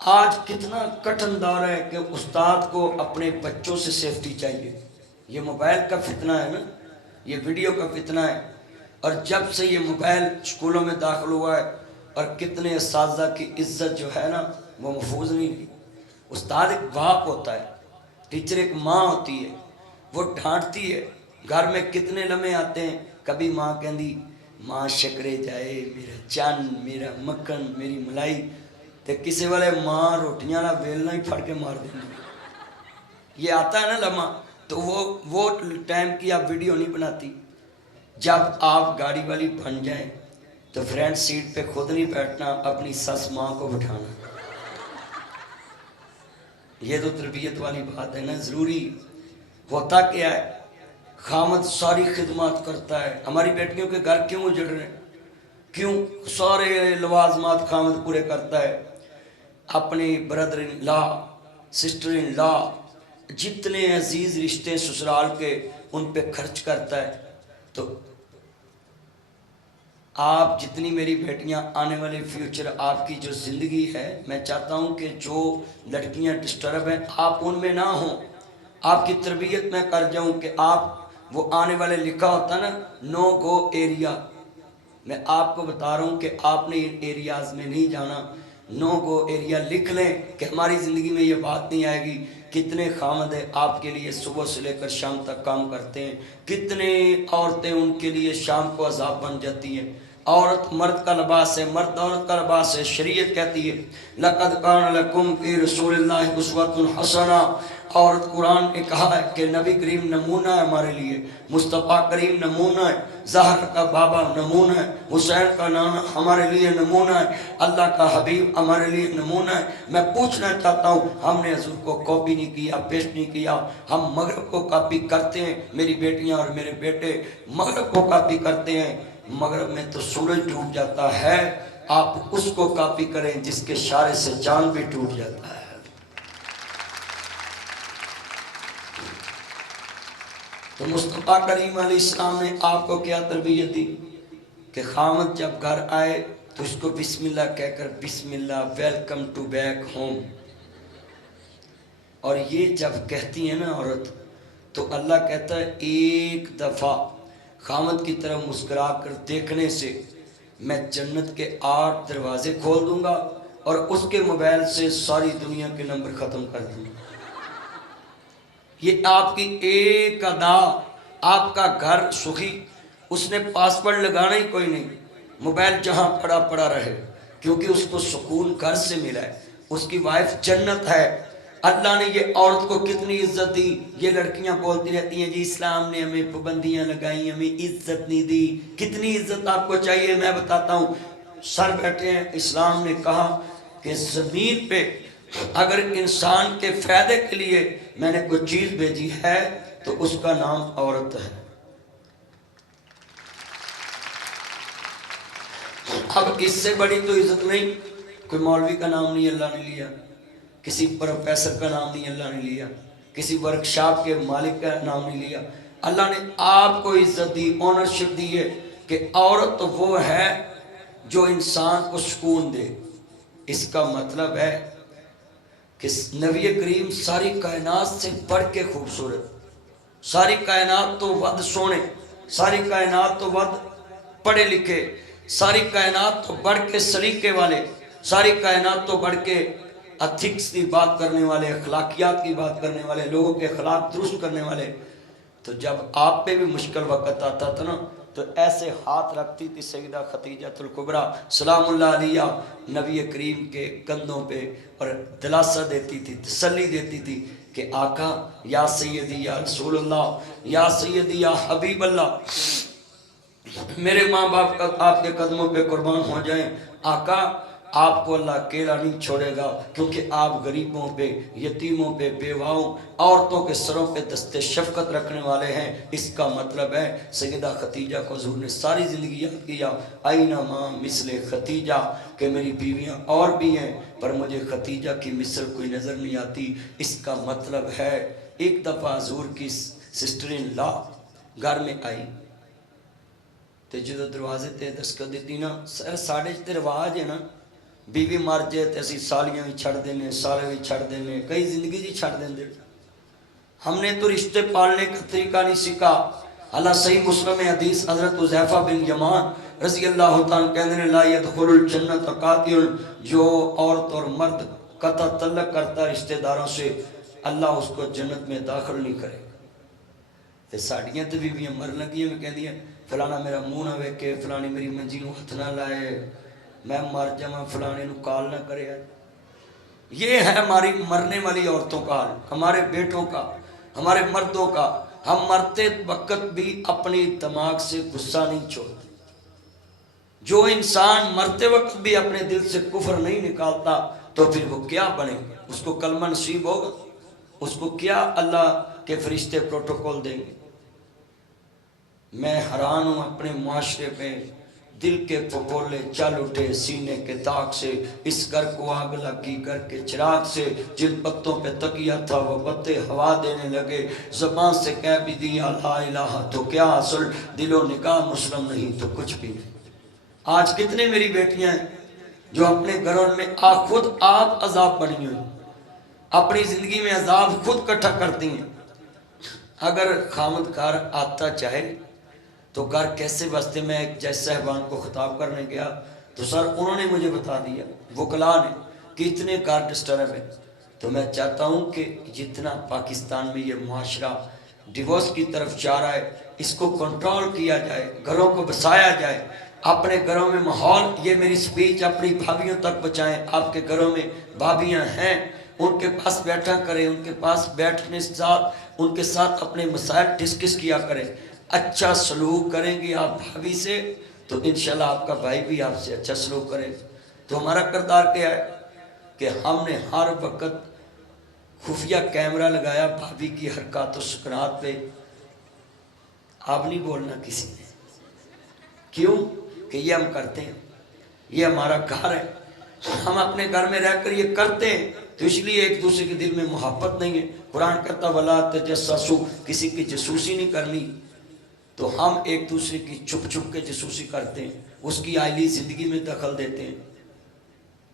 آج کتنا کٹھن دور ہے کہ استاد کو اپنے بچوں سے سیفٹی چاہیے. یہ موبائل کا فتنہ ہے نا، یہ ویڈیو کا فتنہ ہے. اور جب سے یہ موبائل اسکولوں میں داخل ہوا ہے اور کتنے اساتذہ کی عزت جو ہے نا وہ محفوظ نہیں رہی. استاد ایک باپ ہوتا ہے، ٹیچر ایک ماں ہوتی ہے، وہ ڈانٹتی ہے. گھر میں کتنے لمحے آتے ہیں کبھی ماں کہندی ماں شکرے جائے میرا چند میرا مکھن میری ملائی، تے کسی والے ماں روٹیاں نہ ویلنا ہی پھڑ کے مار دیں. یہ آتا ہے نا لمحہ. تو وہ ٹائم کی آپ ویڈیو نہیں بناتی. جب آپ گاڑی والی بن جائیں تو فرنٹ سیٹ پہ خود نہیں بیٹھنا، اپنی سس ماں کو بٹھانا. یہ تو تربیت والی بات ہے نا. ضروری ہوتا کیا ہے، خامد ساری خدمات کرتا ہے. ہماری بیٹیوں کے گھر کیوں اجڑ رہے ہیں؟ کیوں؟ سارے لوازمات خامد پورے کرتا ہے. اپنی brother in law, sister in لا، جتنے عزیز رشتے سسرال کے ان پہ خرچ کرتا ہے. تو آپ جتنی میری بیٹیاں آنے والے فیوچر آپ کی جو زندگی ہے، میں چاہتا ہوں کہ جو لڑکیاں ڈسٹرب ہیں آپ ان میں نہ ہوں. آپ کی تربیت میں کر جاؤں کہ آپ وہ آنے والے لکھا ہوتا نا نو گو ایریا، میں آپ کو بتا رہا ہوں کہ آپ نے ان ایریاز میں نہیں جانا. نو گو ایریا لکھ لیں کہ ہماری زندگی میں یہ بات نہیں آئے گی. کتنے خامد ہیں آپ کے لیے صبح سے لے کر شام تک کام کرتے ہیں، کتنے عورتیں ان کے لیے شام کو عذاب بن جاتی ہیں. عورت مرد کا لباس ہے، مرد عورت کا لباس ہے. شریعت کہتی ہے لَقَدْ كَانَ لَكُمْ فِي رَسُولِ اللَّهِ أُسْوَةٌ حَسَنَةٌ. عورت قرآن نے کہا ہے کہ نبی کریم نمونہ ہے ہمارے لیے، مصطفیٰ کریم نمونہ ہے، زہر کا بابا نمونہ ہے، حسین کا نانا ہمارے لیے نمونہ ہے، اللہ کا حبیب ہمارے لیے نمونہ ہے. میں پوچھنا چاہتا ہوں، ہم نے حضور کو کاپی نہیں کیا، پیسٹ نہیں کیا، ہم مغرب کو کاپی کرتے ہیں. میری بیٹیاں اور میرے بیٹے مغرب کو کاپی کرتے ہیں. مغرب میں تو سورج ڈوب جاتا ہے، آپ اس کو کاپی کریں جس کے اشارے سے چاند بھی ٹوٹ جاتا ہے. تو مصطفیٰ کریم علیہ السلام نے آپ کو کیا تربیت دی کہ خامد جب گھر آئے تو اس کو بسم اللہ کہہ کر بسم اللہ ویلکم ٹو بیک ہوم. اور یہ جب کہتی ہے نا عورت تو اللہ کہتا ہے ایک دفعہ خامد کی طرف مسکرا کر دیکھنے سے میں جنت کے 8 دروازے کھول دوں گا اور اس کے موبائل سے ساری دنیا کے نمبر ختم کر دوں گا. یہ آپ کی ایک ادا، آپ کا گھر سخی. اس نے پاسورڈ لگانا ہی کوئی نہیں، موبائل جہاں پڑا پڑا رہے، کیونکہ اس کو سکون گھر سے ملا ہے، اس کی وائف جنت ہے. اللہ نے یہ عورت کو کتنی عزت دی. یہ لڑکیاں بولتی رہتی ہیں جی اسلام نے ہمیں پابندیاں لگائی، ہمیں عزت نہیں دی. کتنی عزت آپ کو چاہیے میں بتاتا ہوں. سر بیٹھے ہیں، اسلام نے کہا کہ زمین پہ اگر انسان کے فائدے کے لیے میں نے کوئی چیز بھیجی ہے تو اس کا نام عورت ہے. اب اس سے بڑی تو عزت نہیں. کوئی مولوی کا نام نہیں اللہ نے لیا، کسی پروفیسر کا نام نہیں اللہ نے لیا، کسی ورکشاپ کے مالک کا نام نہیں لیا. اللہ نے آپ کو عزت دی، اونرشپ دی ہے کہ عورت تو وہ ہے جو انسان کو سکون دے. اس کا مطلب ہے کہ نبی کریم ساری کائنات سے بڑھ کے خوبصورت، ساری کائنات تو ود سونے، ساری کائنات تو ود پڑھے لکھے، ساری کائنات تو بڑھ کے سلیقے والے، ساری کائنات تو بڑھ کے ایتھکس کی بات کرنے والے، اخلاقیات کی بات کرنے والے، لوگوں کے اخلاق درست کرنے والے. تو جب آپ پہ بھی مشکل وقت آتا تھا نا تو ایسے ہاتھ رکھتی تھی سیدہ خدیجہ الکبریٰ سلام اللہ علیہ نبی کریم کے کندھوں پہ اور دلاسا دیتی تھی، تسلی دیتی تھی کہ آقا یا سیدی یا رسول اللہ یا سیدی یا حبیب اللہ، میرے ماں باپ کا آپ کے قدموں پہ قربان ہو جائیں. آقا آپ کو اللہ اکیلا نہیں چھوڑے گا، کیونکہ آپ غریبوں پہ، یتیموں پہ، بیواؤں، عورتوں کے سروں پہ دست شفقت رکھنے والے ہیں. اس کا مطلب ہے سیدہ خدیجہ کو حضور نے ساری زندگی یاد کیا. آئینہ ماں مثل خدیجہ، کہ میری بیویاں اور بھی ہیں پر مجھے خدیجہ کی مثل کوئی نظر نہیں آتی. اس کا مطلب ہے ایک دفعہ حضور کی سسٹر ان لا گھر میں آئی تے جدو دروازے تے دستک دیتی نا، ساڑھے تے رواج ہے نا بیوی مر جائے تو اسی سالیاں بھی چھڑ دینے، سالے بھی چھڑ دینے، کئی زندگی جی چھڑ دیں۔ ہم نے تو رشتے پالنے کا طریقہ نہیں سیکھا۔ اللہ صحیح مسلم حدیث حضرت حذیفہ بن یمان رضی اللہ تعالیٰ کہنے ہیں لا يدخل الجنت قاتل، جو عورت اور مرد قطع تعلق کرتا رشتہ داروں سے اللہ اس کو جنت میں داخل نہیں کرے گا۔ تے ساڑیاں تے بیویاں مر لگیاں میں کہہ دیا فلانا میرا منہ نہ ویکھے، فلانی میری منجی نو ہاتھ نہ لائے، میں مر جاواں فلانے نو کال نہ کرے۔ یہ ہے ہماری مرنے والی عورتوں کا حال، ہمارے بیٹوں کا، ہمارے مردوں کا۔ ہم مرتے وقت بھی اپنی دماغ سے غصہ نہیں چھوڑتے۔ جو انسان مرتے وقت بھی اپنے دل سے کفر نہیں نکالتا تو پھر وہ کیا بنے گا؟ اس کو کلمہ نصیب ہوگا؟ اس کو کیا اللہ کے فرشتے پروٹوکول دیں گے؟ میں حیران ہوں اپنے معاشرے پہ، دل کے پھپولے چل اٹھے سینے کے داغ سے، اس گھر کو آگ لگی، گھر کے چراغ سے، جن پتوں پہ تکیہ تھا وہ پتے ہوا دینے لگے، زبان سے کہہ بھی دیا لا الہ تو کیا اصل، دل و نگاہ مسلم نہیں تو کچھ بھی نہیں۔ آج کتنے میری بیٹیاں ہیں جو اپنے گھروں میں خود آپ عذاب بنی ہوئی، اپنی زندگی میں عذاب خود کٹھا کرتی ہیں۔ اگر خامد گھر آتا چاہے تو گھر کیسے بستے؟ میں ایک جج صاحبان کو خطاب کرنے گیا تو سر انہوں نے مجھے بتا دیا وکلاء نے کہ اتنے کار ڈسٹرب ہیں۔ تو میں چاہتا ہوں کہ جتنا پاکستان میں یہ معاشرہ ڈیورس کی طرف جا رہا ہے اس کو کنٹرول کیا جائے، گھروں کو بسایا جائے، اپنے گھروں میں ماحول۔ یہ میری سپیچ اپنی بھابھیوں تک بچائیں، آپ کے گھروں میں بھابھیاں ہیں ان کے پاس بیٹھا کریں، ان کے پاس بیٹھنے ساتھ ان کے ساتھ اپنے مسائل ڈسکس کیا کریں۔ اچھا سلوک کریں گے آپ بھابھی سے تو انشاءاللہ آپ کا بھائی بھی آپ سے اچھا سلوک کرے۔ تو ہمارا کردار کیا ہے کہ ہم نے ہر وقت خفیہ کیمرہ لگایا بھابھی کی حرکات و سکنات پہ۔ آپ نہیں بولنا کسی نے، کیوں کہ یہ ہم کرتے ہیں، یہ ہمارا گھر ہے، ہم اپنے گھر میں رہ کر یہ کرتے ہیں تو اس لیے ایک دوسرے کے دل میں محبت نہیں ہے۔ قرآن کہتا ولا تجسسوا، کسی کی جاسوسی نہیں کرنی۔ تو ہم ایک دوسرے کی چھپ چھپ کے جاسوسی کرتے ہیں، اس کی آئلی زندگی میں دخل دیتے ہیں۔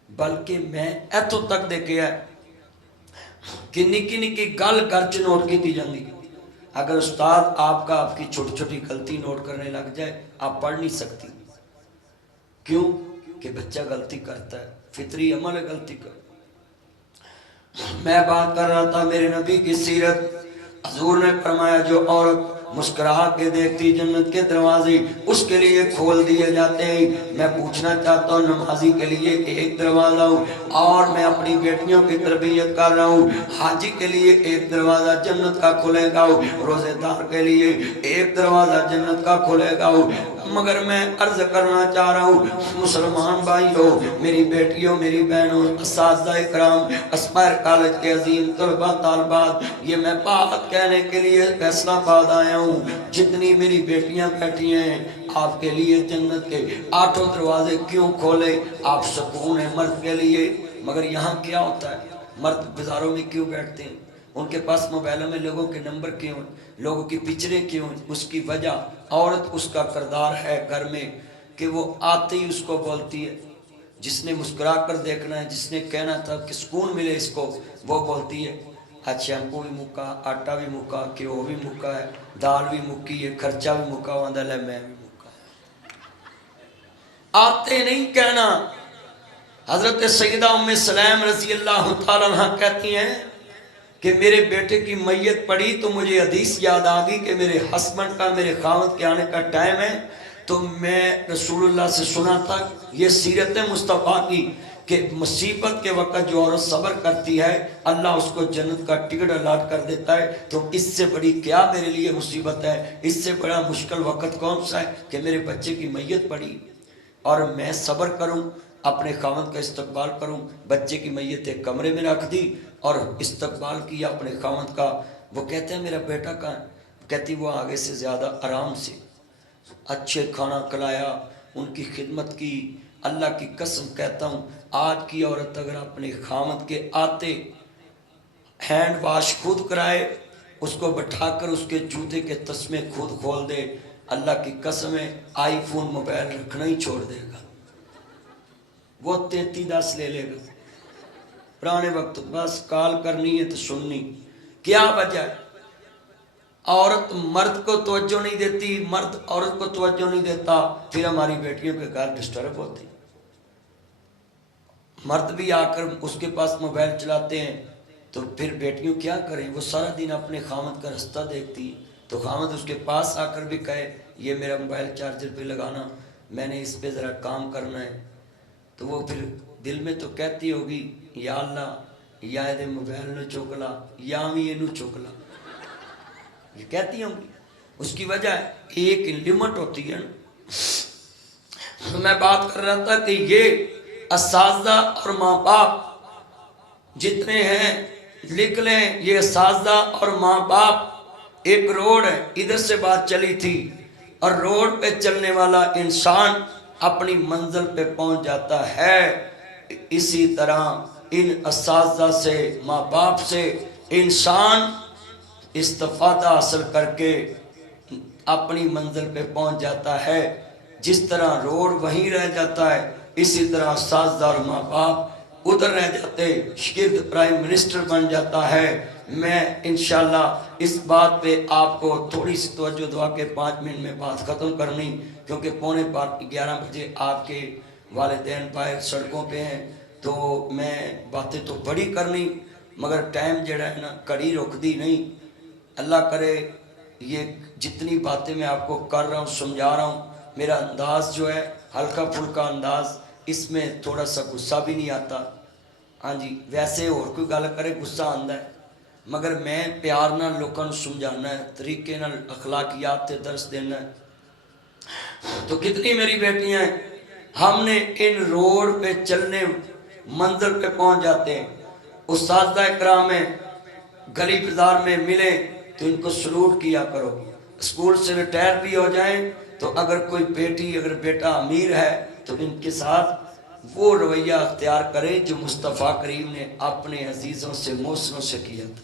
بلکہ میں ایتھوں تک دیکھا ہے کہ نکی نکی گل گھر چ نوٹ کی جاندی۔ اگر استاد آپ کا آپ کی چھوٹی چھوٹی غلطی نوٹ کرنے لگ جائے آپ پڑھ نہیں سکتی۔ کیوں کہ بچہ غلطی کرتا ہے، فطری عمل ہے غلطی کا۔ میں بات کر رہا تھا میرے نبی کی سیرت، حضور نے فرمایا جو عورت مسکرا کے دیکھتی جنت کے دروازے اس کے لیے کھول دیے جاتے ہیں۔ میں پوچھنا چاہتا ہوں نمازی کے لیے ایک دروازہ ہوں، اور میں اپنی بیٹیوں کی تربیت کر رہا ہوں، حاجی کے لیے ایک دروازہ جنت کا کھلے گا، روزے دار کے لیے ایک دروازہ جنت کا کھلے گا۔ مگر میں عرض کرنا چاہ رہا ہوں مسلمان بھائیوں، میری بیٹیوں، میری بہنوں، اساتذہ کرام، اسپائر کالج کے عظیم طلباء طالبات، یہ میں بات کہنے کے لیے فیصلہ آباد آیا ہوں۔ جتنی میری بیٹیاں بیٹھی ہیں آپ کے لیے جنت کے 8 دروازے کیوں کھولے؟ آپ سکون ہے مرد کے لیے۔ مگر یہاں کیا ہوتا ہے؟ مرد بازاروں میں کیوں بیٹھتے ہیں؟ ان کے پاس موبائلوں میں لوگوں کے نمبر کیوں ہیں؟ لوگوں کی پکچریں کیوں ہیں؟ اس کی وجہ عورت اس کا کردار ہے گھر میں کہ وہ آتے ہی اس کو بولتی ہے، جس نے مسکرا کر دیکھنا ہے، جس نے کہنا تھا کہ سکون ملے اس کو، وہ بولتی ہے شیمپو بھی مکا، آٹا بھی مکا، گھیو بھی مکا ہے، دال بھی مکی ہے، خرچہ بھی مکا ہوا ہے، میں بھی مکا ہے۔ آتے نہیں کہنا۔ حضرت سیدہ ام سلیم رضی اللہ تعالیٰ عنہ کہتی ہیں کہ میرے بیٹے کی میت پڑی تو مجھے حدیث یاد آ گئی کہ میرے ہسبینڈ کا، میرے خاوند کے آنے کا ٹائم ہے۔ تو میں رسول اللہ سے سنا تھا یہ سیرت مصطفیٰ کی کہ مصیبت کے وقت جو عورت صبر کرتی ہے اللہ اس کو جنت کا ٹکٹ الاٹ کر دیتا ہے۔ تو اس سے بڑی کیا میرے لیے مصیبت ہے، اس سے بڑا مشکل وقت کون سا ہے کہ میرے بچے کی میت پڑی اور میں صبر کروں، اپنے خاوند کا استقبال کروں۔ بچے کی میت ایک کمرے میں رکھ دی اور استقبال کیا اپنے خاوند کا۔ وہ کہتے ہیں میرا بیٹا کہاں ہے؟ کہتی وہ آگے سے زیادہ آرام سے اچھے کھانا کھلایا، ان کی خدمت کی۔ اللہ کی قسم کہتا ہوں آج کی عورت اگر اپنے خاوند کے آتے ہینڈ واش خود کرائے، اس کو بٹھا کر اس کے جوتے کے تسمے خود کھول دے، اللہ کی قسم ہے آئی فون موبائل رکھنا ہی چھوڑ دے گا۔ وہ 3310 لے لے گا پرانے وقت، بس کال کرنی ہے تو سننی. کیا وجہ ہے؟ عورت مرد کو توجہ نہیں دیتی، مرد عورت کو توجہ نہیں دیتا، پھر ہماری بیٹیوں کے گھر ڈسٹرب ہوتی. مرد بھی آ کر اس کے پاس موبائل چلاتے ہیں تو پھر بیٹیوں کیا کریں؟ وہ سارا دن اپنے خامد کا رستہ دیکھتی، تو خامد اس کے پاس آ کر بھی کہے یہ میرا موبائل چارجر پہ لگانا، میں نے اس پہ ذرا کام کرنا ہے، تو وہ پھر دل میں تو کہتی ہوگی یا اللہ یا یہ موبائل نو چوکلا یا بھی یہ چوکلا، یہ کہتی ہوں گی. اس کی وجہ ہے ایک لمٹ ہوتی ہے نا. میں بات کر رہا تھا کہ یہ اساتذہ اور ماں باپ جتنے ہیں لکھ لیں، یہ اساتذہ اور ماں باپ. ایک روڈ ہے، ادھر سے بات چلی تھی، اور روڈ پہ چلنے والا انسان اپنی منزل پہ پہنچ جاتا ہے. اسی طرح ان اساتذہ سے، ماں باپ سے انسان استفادہ حاصل کر کے اپنی منزل پہ پہنچ جاتا ہے. جس طرح روڈ وہیں رہ جاتا ہے، اسی طرح اساتذہ اور ماں باپ ادھر رہ جاتے، شگرد پرائم منسٹر بن جاتا ہے. میں انشاءاللہ اس بات پہ آپ کو تھوڑی سی توجہ دعا کے 5 منٹ میں بات ختم کرنی، کیونکہ 11:15 بجے آپ کے والدین باہر سڑکوں پہ ہیں، تو میں باتیں تو بڑی کرنی مگر ٹائم جڑا ہے نا کڑی روک دی نہیں. اللہ کرے یہ جتنی باتیں میں آپ کو کر رہا ہوں سمجھا رہا ہوں، میرا انداز جو ہے ہلکا پھلکا انداز، اس میں تھوڑا سا غصہ بھی نہیں آتا. ہاں جی، ویسے اور کوئی گل کرے غصہ آتا ہے، مگر میں پیار نال لوگوں کو سمجھانا ہے، طریقے نال اخلاقیات تے درس دینا ہے. تو کتنی میری بیٹیاں ہیں، ہم نے ان روڈ پہ چلنے منزل پہ پہنچ جاتے ہیں. اساتذہ اکرام ہیں، گلی بازار میں ملیں تو ان کو سلوٹ کیا کرو. اسکول سے ریٹائر بھی ہو جائیں تو اگر کوئی بیٹی اگر بیٹا امیر ہے تو ان کے ساتھ وہ رویہ اختیار کرے جو مصطفیٰ کریم نے اپنے عزیزوں سے محسنوں سے کیا تھا.